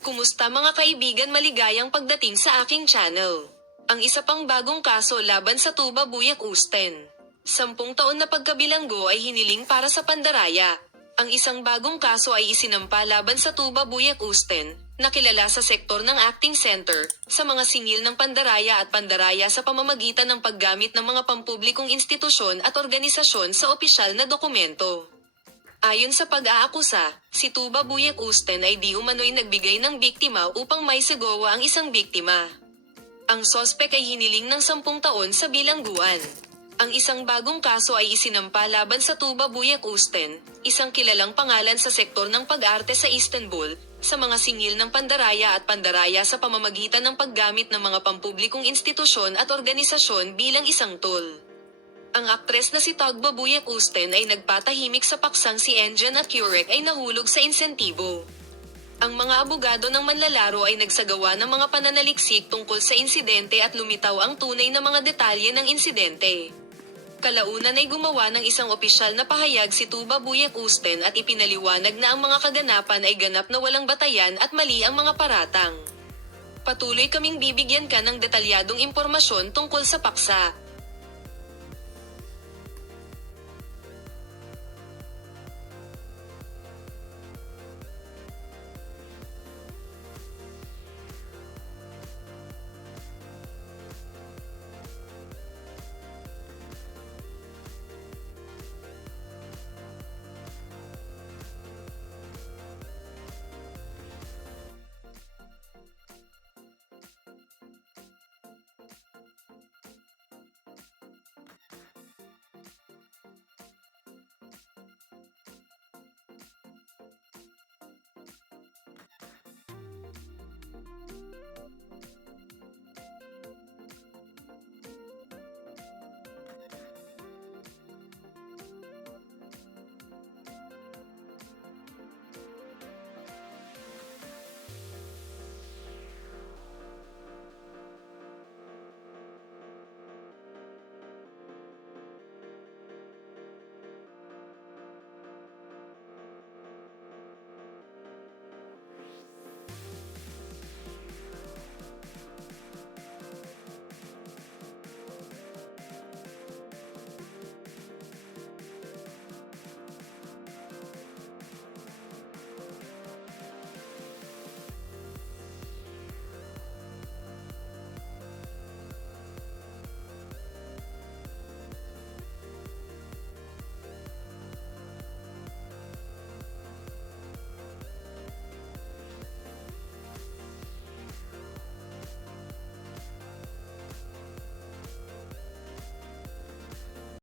Kumusta mga kaibigan, maligayang pagdating sa aking channel. Ang isa pang bagong kaso laban sa Tuba Buyak Usten. 10 taon na pagkabilanggo ay hiniling para sa pandaraya. Ang isang bagong kaso ay isinampa laban sa Tuba Buyak Usten, na kilala sa sektor ng acting center, sa mga singil ng pandaraya at pandaraya sa pamamagitan ng paggamit ng mga pampublikong institusyon at organisasyon sa opisyal na dokumento. Ayon sa pag-aakusa, si Tuba Buyak Usten ay di umano'y nagbigay ng biktima upang may segowa ang isang biktima. Ang sospek ay hiniling ng 10 taon sa bilangguan. Ang isang bagong kaso ay isinampa laban sa Tuba Buyak Usten, isang kilalang pangalan sa sektor ng pag-arte sa Istanbul, sa mga singil ng pandaraya at pandaraya sa pamamagitan ng paggamit ng mga pampublikong institusyon at organisasyon bilang isang tool. Ang aktres na si Tuba Buyak Usten ay nagpatahimik sa paksang si Engin at Curek ay nahulog sa insentibo. Ang mga abogado ng manlalaro ay nagsagawa ng mga pananaliksik tungkol sa insidente at lumitaw ang tunay na mga detalye ng insidente. Kalaunan ay gumawa ng isang opisyal na pahayag si Tuba Buyak Usten at ipinaliwanag na ang mga kaganapan ay ganap na walang batayan at mali ang mga paratang. Patuloy kaming bibigyan ka ng detalyadong impormasyon tungkol sa paksa.